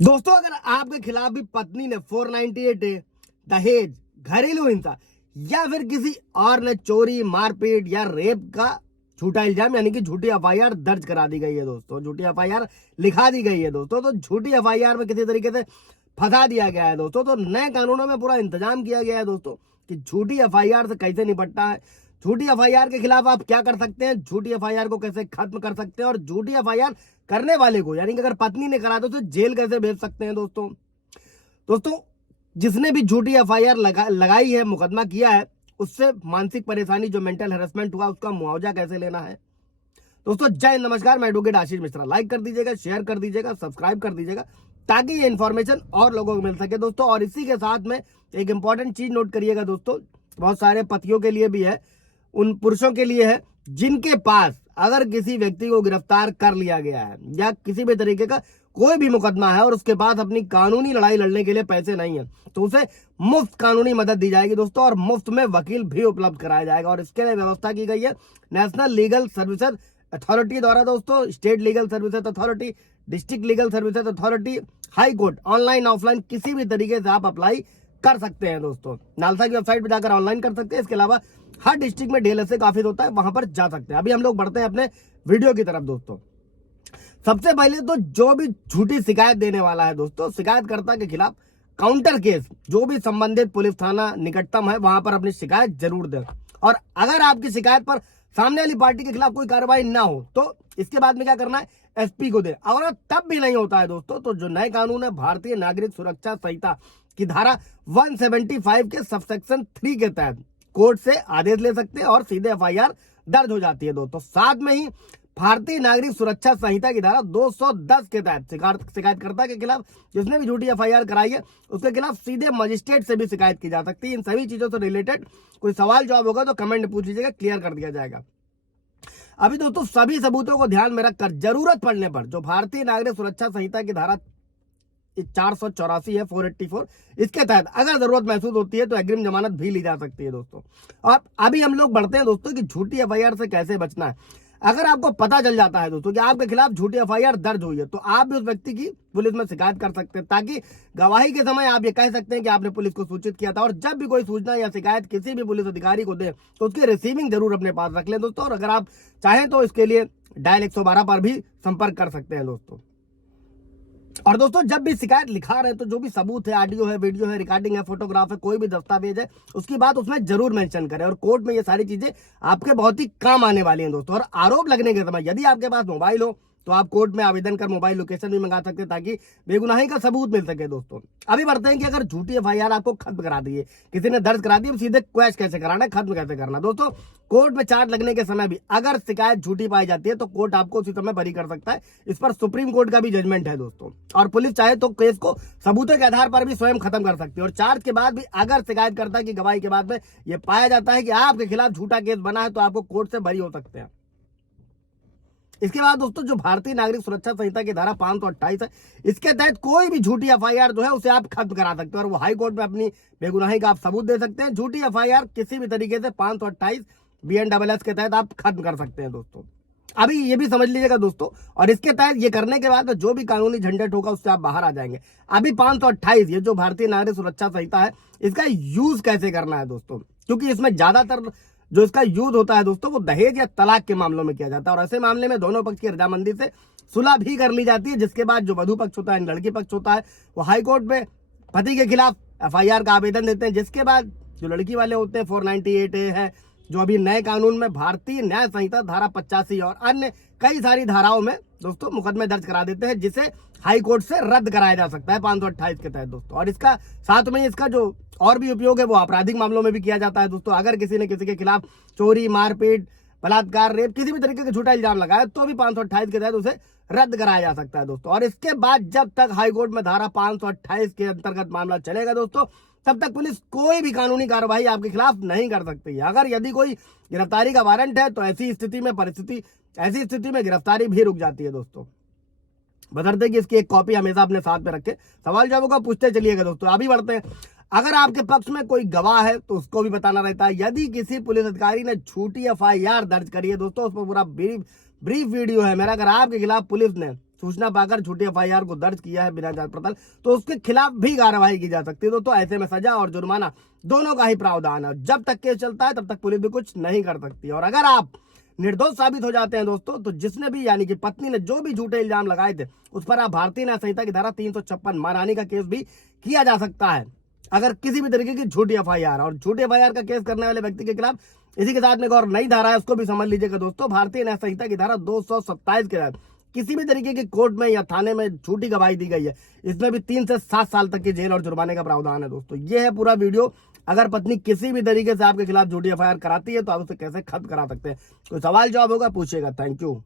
दोस्तों, अगर आपके खिलाफ भी पत्नी ने 498 दहेज, घरेलू हिंसा या फिर किसी और ने चोरी, मारपीट या रेप का झूठा इल्जाम यानी कि झूठी एफआईआर दर्ज करा दी गई है दोस्तों, झूठी एफआईआर लिखा दी गई है दोस्तों, तो झूठी एफआईआर में किसी तरीके से फंसा दिया गया है दोस्तों। तो नए कानूनों में पूरा इंतजाम किया गया है दोस्तों कि झूठी एफआईआर से कैसे निपटना है, झूठी एफआईआर के खिलाफ आप क्या कर सकते हैं, झूठी एफआईआर को कैसे खत्म कर सकते हैं और झूठी एफआईआर करने वाले को यानी कि अगर पत्नी ने करा तो जेल कैसे भेज सकते हैं दोस्तों। दोस्तों, जिसने भी झूठी एफआईआर लगाई है, मुकदमा किया है, उससे मानसिक परेशानी जो मेंटल हेरसमेंट हुआ उसका मुआवजा कैसे लेना है। दोस्तों, जय नमस्कार, मैं एडवोकेट आशीष मिश्रा। लाइक कर दीजिएगा, शेयर कर दीजिएगा, सब्सक्राइब कर दीजिएगा ताकि ये इन्फॉर्मेशन और लोगों को मिल सके दोस्तों। और इसी के साथ में एक इंपॉर्टेंट चीज नोट करिएगा दोस्तों, बहुत सारे पतियों के लिए भी है, उन पुरुषों के लिए है जिनके पास अगर किसी व्यक्ति को गिरफ्तार कर लिया गया है या किसी भी तरीके का कोई भी मुकदमा है और उसके पास अपनी कानूनी लड़ाई लड़ने के लिए पैसे नहीं है, तो उसे मुफ्त कानूनी मदद दी जाएगी दोस्तों और मुफ्त में वकील भी उपलब्ध कराया जाएगा। और इसके लिए व्यवस्था की गई है नेशनल लीगल सर्विसेज अथॉरिटी द्वारा दोस्तों, state legal services authority, district legal services authority, high court, online offline किसी भी तरीके से आप अप्लाई कर सकते हैं दोस्तों। नालसा की वेबसाइट पर जाकर ऑनलाइन कर सकते हैं। इसके अलावा हर डिस्ट्रिक्ट में डीएलएसए ऑफिस होता है, वहां पर जा सकते हैं। अभी हम लोग बढ़ते हैं अपने वीडियो की तरफ दोस्तों। सबसे पहले तो जो भी झूठी शिकायत देने वाला है दोस्तों, शिकायतकर्ता के खिलाफ काउंटर केस जो भी संबंधित पुलिस थाना निकटतम है वहां पर अपनी शिकायत जरूर दें। और अगर आपकी शिकायत पर सामने वाली पार्टी के खिलाफ कोई कार्रवाई ना हो तो इसके बाद में क्या करना है, एसपी को दे। अगर तब भी नहीं होता है दोस्तों, तो जो नए कानून है भारतीय नागरिक सुरक्षा संहिता की धारा 175 के सबसेक्शन 3 के तहत कोर्ट से आदेश ले सकते हैं और सीधे एफआईआर दर्ज हो जाती है दोस्तों। साथ में ही भारतीय नागरिक सुरक्षा संहिता की धारा 210 के तहत शिकायतकर्ता के खिलाफ जिसने भी झूठी एफआईआर कराई है उसके खिलाफ सीधे मजिस्ट्रेट से भी शिकायत की जा सकती है। इन सभी चीजों से रिलेटेड कोई सवाल जवाब होगा तो कमेंट में पूछ लीजिएगा, क्लियर कर दिया जाएगा। अभी दोस्तों, सभी सबूतों को ध्यान में रखकर जरूरत पड़ने पर जो भारतीय नागरिक सुरक्षा संहिता की धारा 484 है 484, इसके तहत अगर जरूरत महसूस होती है तो अग्रिम जमानत भी ली जा सकती है दोस्तों। और अभी हम लोग बढ़ते हैं दोस्तों कि झूठी एफआईआर से कैसे बचना है। अगर आपको पता चल जाता है दोस्तों कि आपके खिलाफ झूठी एफआईआर दर्ज हुई है तो आप भी उस व्यक्ति की पुलिस में शिकायत कर सकते हैं, ताकि गवाही के समय आप ये कह सकते हैं कि आपने पुलिस को सूचित किया था। और जब भी कोई सूचना या शिकायत किसी भी पुलिस अधिकारी को दे तो उसकी रिसीविंग जरूर अपने पास रख लें दोस्तों। और अगर आप चाहें तो इसके लिए डायल 112 पर भी संपर्क कर सकते हैं दोस्तों। और दोस्तों, जब भी शिकायत लिखा रहे तो जो भी सबूत है, ऑडियो है, वीडियो है, रिकॉर्डिंग है, फोटोग्राफ है, कोई भी दस्तावेज है, उसकी बात उसमें जरूर मेंशन करें। और कोर्ट में ये सारी चीजें आपके बहुत ही काम आने वाली हैं दोस्तों। और आरोप लगने के समय यदि आपके पास मोबाइल हो तो आप कोर्ट में आवेदन कर मोबाइल लोकेशन भी मंगा सकते हैं ताकि बेगुनाही का सबूत मिल सके दोस्तों। अभी बढ़ते हैं कि अगर झूठी एफआईआर आपको खत्म करा दी है, किसी ने दर्ज करा दी है, सीधे क्वैश कैसे कराना है, खत्म कैसे करना। दोस्तों, कोर्ट में चार्ज लगने के समय भी अगर शिकायत झूठी पाई जाती है तो कोर्ट आपको उसी समय बरी कर सकता है। इस पर सुप्रीम कोर्ट का भी जजमेंट है दोस्तों। और पुलिस चाहे तो केस को सबूतों के आधार पर भी स्वयं खत्म कर सकती है। और चार्ज के बाद भी अगर शिकायतकर्ता की गवाही के बाद में यह पाया जाता है कि आपके खिलाफ झूठा केस बना है तो आपको कोर्ट से बरी हो सकते हैं। इसके बाद दोस्तों, जो भारतीय नागरिक सुरक्षा संहिता की धारा 528 है, इसके तहत कोई भी झूठी एफआईआर जो है उसे आप खत्म करा सकते हैं और वो हाई कोर्ट में अपनी बेगुनाही का आप सबूत दे सकते हैं। झूठी एफआईआर किसी भी तरीके से 528 BNSS के तहत आप खत्म कर सकते हैं दोस्तों। अभी ये भी समझ लीजिएगा दोस्तों। और इसके तहत ये करने के बाद जो भी कानूनी झंझट होगा उससे आप बाहर आ जाएंगे। अभी 528 ये जो भारतीय नागरिक सुरक्षा संहिता है, इसका यूज कैसे करना है दोस्तों, क्योंकि इसमें ज्यादातर जो इसका यूज होता है दोस्तों वो दहेज या तलाक के मामलों में किया जाता है। और ऐसे मामले में दोनों पक्ष की रजामंदी से सुलह भी कर ली जाती है, जिसके बाद जो वधु पक्ष होता है, लड़की पक्ष होता है, वो हाई कोर्ट में पति के खिलाफ एफआईआर का आवेदन देते हैं। जिसके बाद जो लड़की वाले होते हैं 498 है, जो अभी नए कानून में भारतीय न्याय संहिता धारा 85 और अन्य कई सारी धाराओं में दोस्तों मुकदमे दर्ज करा देते हैं, जिसे हाई कोर्ट से रद्द कराया जा सकता है 528 के तहत दोस्तों। और इसका साथ में इसका जो और भी उपयोग है वो आपराधिक मामलों में भी किया जाता है दोस्तों। अगर किसी ने किसी के खिलाफ चोरी, मारपीट, बलात्कार, रेप, किसी भी तरीके का झूठा इल्जाम लगाया तो भी 528 के तहत उसे रद्द कराया जा सकता है दोस्तों। और इसके बाद जब तक हाई कोर्ट में धारा 528 के अंतर्गत मामला चलेगा दोस्तों, तब तक पुलिस कोई भी कानूनी कार्रवाई आपके खिलाफ नहीं कर सकती है। अगर यदि कोई गिरफ्तारी का वारंट है तो ऐसी स्थिति में गिरफ्तारी भी रुक जाती है दोस्तों। बशर्ते कि इसकी एक कॉपी हमेशा अपने साथ में रखे, सवाल जवाबों का पूछते चलिएगा दोस्तों। अभी बढ़ते हैं। अगर आपके पक्ष में कोई गवाह है तो उसको भी बताना रहता है। यदि किसी पुलिस अधिकारी ने झूठी एफआईआर दर्ज करी है दोस्तों, उस पर पूरा ब्रीफ वीडियो है मेरा। अगर आपके खिलाफ पुलिस ने सूचना पाकर झूठी एफआईआर को दर्ज किया है बिना जांच पड़ताल, तो उसके खिलाफ भी कार्रवाई की जा सकती है। तो ऐसे में सजा और जुर्माना दोनों का ही प्रावधान है। जब तक केस चलता है तब तक पुलिस भी कुछ नहीं कर सकती। और अगर आप निर्दोष साबित हो जाते हैं दोस्तों, तो जिसने भी यानी कि पत्नी ने जो भी झूठे इल्जाम लगाए थे उस पर आप भारतीय न्याय संहिता की धारा 356 मानहानि का केस भी किया जा सकता है, अगर किसी भी तरीके की झूठी एफआईआर। और झूठी एफआईआर का केस करने वाले व्यक्ति के खिलाफ इसी के साथ में एक और नई धारा है, उसको भी समझ लीजिएगा दोस्तों। भारतीय न्याय संहिता की धारा 227 के तहत किसी भी तरीके की कोर्ट में या थाने में झूठी गवाही दी गई है, इसमें भी 3 से 7 साल तक की जेल और जुर्माने का प्रावधान है दोस्तों। ये है पूरा वीडियो। अगर पत्नी किसी भी तरीके से आपके खिलाफ झूठी एफआईआर कराती है तो आप उसे कैसे खत्म करा सकते हैं। कोई सवाल जवाब होगा पूछिएगा। Thank you.